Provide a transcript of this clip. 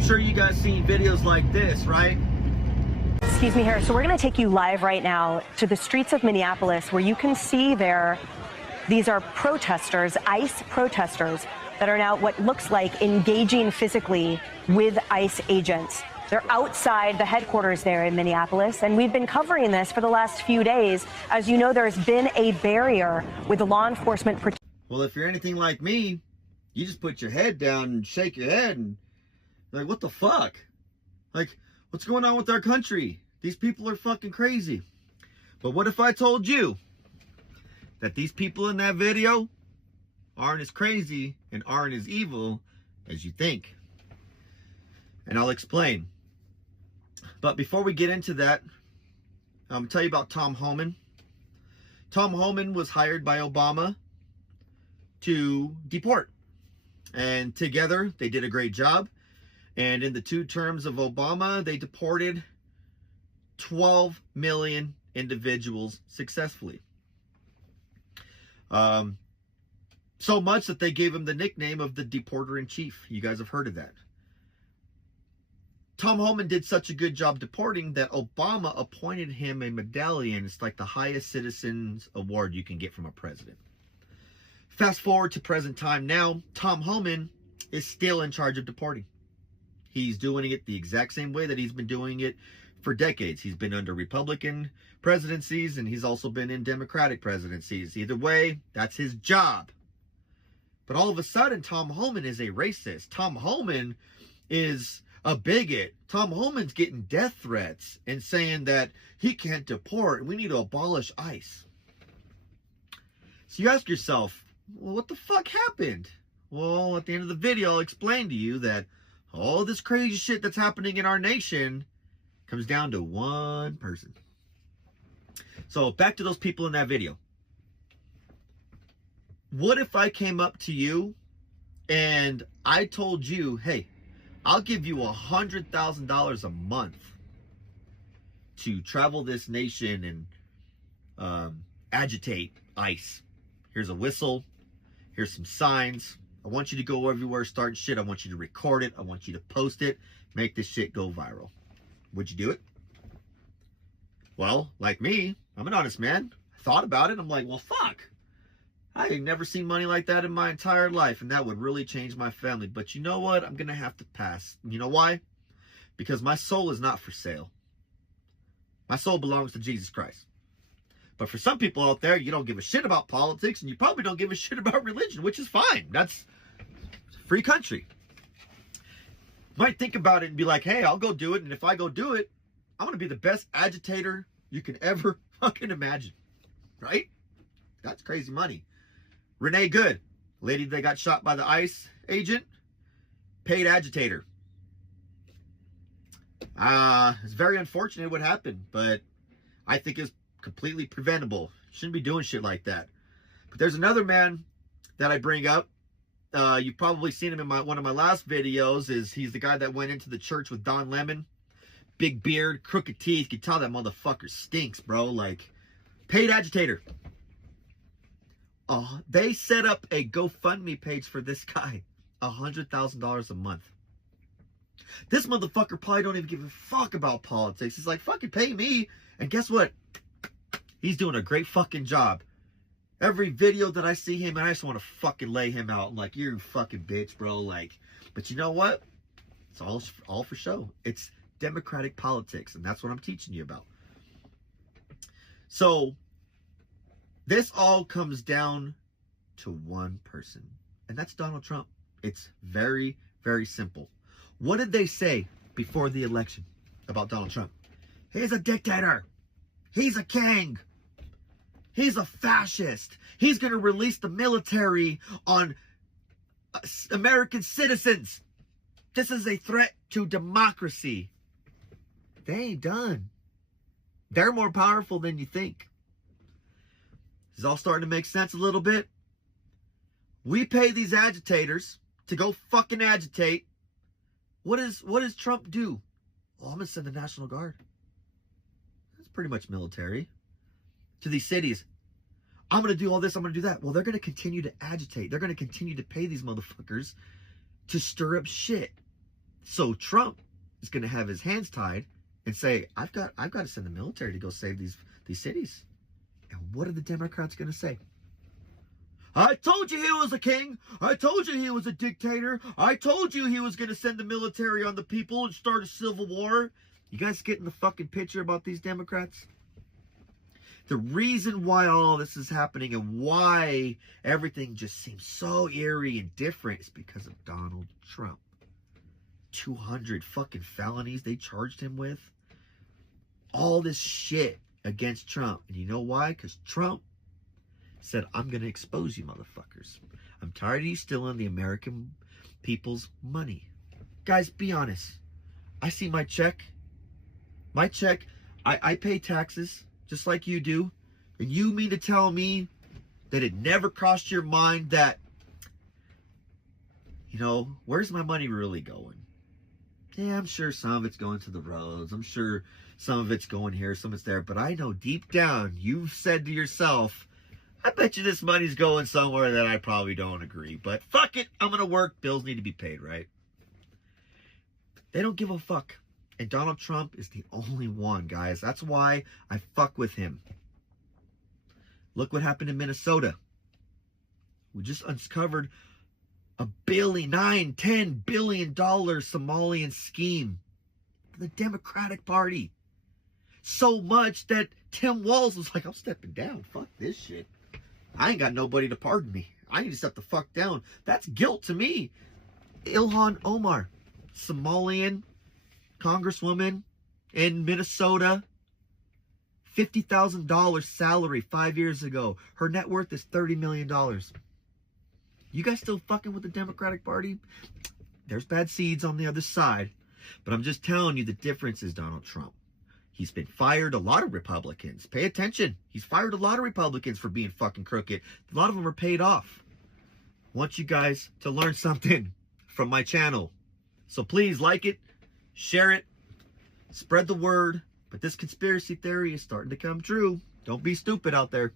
I'm sure you guys seen videos like this, right? Excuse me here. So we're going to take you live right now to the streets of Minneapolis, where you can see these are protesters, ICE protesters, that are now what looks like engaging physically with ICE agents. They're outside the headquarters there in Minneapolis, and we've been covering this for the last few days. As you know, there's been a barrier with the law enforcement. Well, if you're anything like me, you just put your head down and shake your head and like, what the fuck? Like, what's going on with our country? These people are fucking crazy. But what if I told you that these people in that video aren't as crazy and aren't as evil as you think? And I'll explain. But before we get into that, I'm going to tell you about Tom Homan. Tom Homan was hired by Obama to deport. And together, they did a great job. And in the 2 terms of Obama, they deported 12 million individuals successfully. So much that they gave him the nickname of the Deporter-in-Chief. You guys have heard of that. Tom Homan did such a good job deporting that Obama appointed him a medallion. It's like the highest citizen's award you can get from a president. Fast forward to present time now, Tom Homan is still in charge of deporting. He's doing it the exact same way that he's been doing it for decades. He's been under Republican presidencies, and he's also been in Democratic presidencies. Either way, that's his job. But all of a sudden, Tom Homan is a racist. Tom Homan is a bigot. Tom Homan's getting death threats and saying that he can't deport and we need to abolish ICE. So you ask yourself, well, what the fuck happened? Well, at the end of the video, I'll explain to you that all this crazy shit that's happening in our nation comes down to one person. So back to those people in that video. What if I came up to you and I told you, hey, I'll give you $100,000 a month to travel this nation and agitate ICE. Here's a whistle. Here's some signs. I want you to go everywhere, start shit. I want you to record it. I want you to post it. Make this shit go viral. Would you do it? Well, like me, I'm an honest man. I thought about it. I'm like, well, fuck. I ain't never seen money like that in my entire life, and that would really change my family. But you know what? I'm going to have to pass. You know why? Because my soul is not for sale. My soul belongs to Jesus Christ. But for some people out there, you don't give a shit about politics, and you probably don't give a shit about religion, which is fine. That's a free country. You might think about it and be like, hey, I'll go do it, and if I go do it, I'm going to be the best agitator you can ever fucking imagine. Right? That's crazy money. Renee Good, lady that got shot by the ICE agent, paid agitator. It's very unfortunate what happened, but I think it's completely preventable. Shouldn't be doing shit like that. But there's another man that I bring up. You've probably seen him in one of my last videos. He's the guy that went into the church with Don Lemon. Big beard, crooked teeth. You can tell that motherfucker stinks, bro. Like, paid agitator. They set up a GoFundMe page for this guy. $100,000 a month. This motherfucker probably don't even give a fuck about politics. He's like, fucking pay me. And guess what? He's doing a great fucking job. Every video that I see him, I just want to fucking lay him out. I'm like, you're a fucking bitch, bro. Like, but you know what? It's all for show. It's democratic politics, and that's what I'm teaching you about. So, this all comes down to one person, and that's Donald Trump. It's very, very simple. What did they say before the election about Donald Trump? He's a dictator. He's a king. He's a fascist. He's going to release the military on American citizens. This is a threat to democracy. They ain't done. They're more powerful than you think. Is all starting to make sense a little bit? We pay these agitators to go fucking agitate. What does Trump do? Well, I'm going to send the National Guard. That's pretty much military. To these cities. I'm going to do all this, I'm going to do that. Well, they're going to continue to agitate. They're going to continue to pay these motherfuckers to stir up shit. So Trump is going to have his hands tied and say, I've got to send the military to go save these cities. And what are the Democrats going to say? I told you he was a king. I told you he was a dictator. I told you he was going to send the military on the people and start a civil war. You guys getting the fucking picture about these Democrats? The reason why all this is happening and why everything just seems so eerie and different is because of Donald Trump. 200 fucking felonies they charged him with. All this shit against Trump. And you know why? Because Trump said, I'm going to expose you motherfuckers. I'm tired of you stealing the American people's money. Guys, be honest. I see my check. My check, I pay taxes just like you do. And you mean to tell me that it never crossed your mind that, you know, where's my money really going? Yeah, I'm sure some of it's going to the roads. I'm sure some of it's going here, some of it's there. But I know deep down, you've said to yourself, I bet you this money's going somewhere that I probably don't agree. But fuck it, I'm going to work. Bills need to be paid, right? They don't give a fuck. And Donald Trump is the only one, guys. That's why I fuck with him. Look what happened in Minnesota. We just uncovered a $9-10 billion Somalian scheme for the Democratic Party. So much that Tim Walz was like, I'm stepping down. Fuck this shit. I ain't got nobody to pardon me. I need to step the fuck down. That's guilt to me. Ilhan Omar, Somalian congresswoman in Minnesota, $50,000 salary 5 years ago. Her net worth is $30 million. You guys still fucking with the Democratic Party? There's bad seeds on the other side. But I'm just telling you the difference is Donald Trump. He's been fired a lot of Republicans. Pay attention. He's fired a lot of Republicans for being fucking crooked. A lot of them are paid off. I want you guys to learn something from my channel. So please like it, share it, spread the word. But this conspiracy theory is starting to come true. Don't be stupid out there.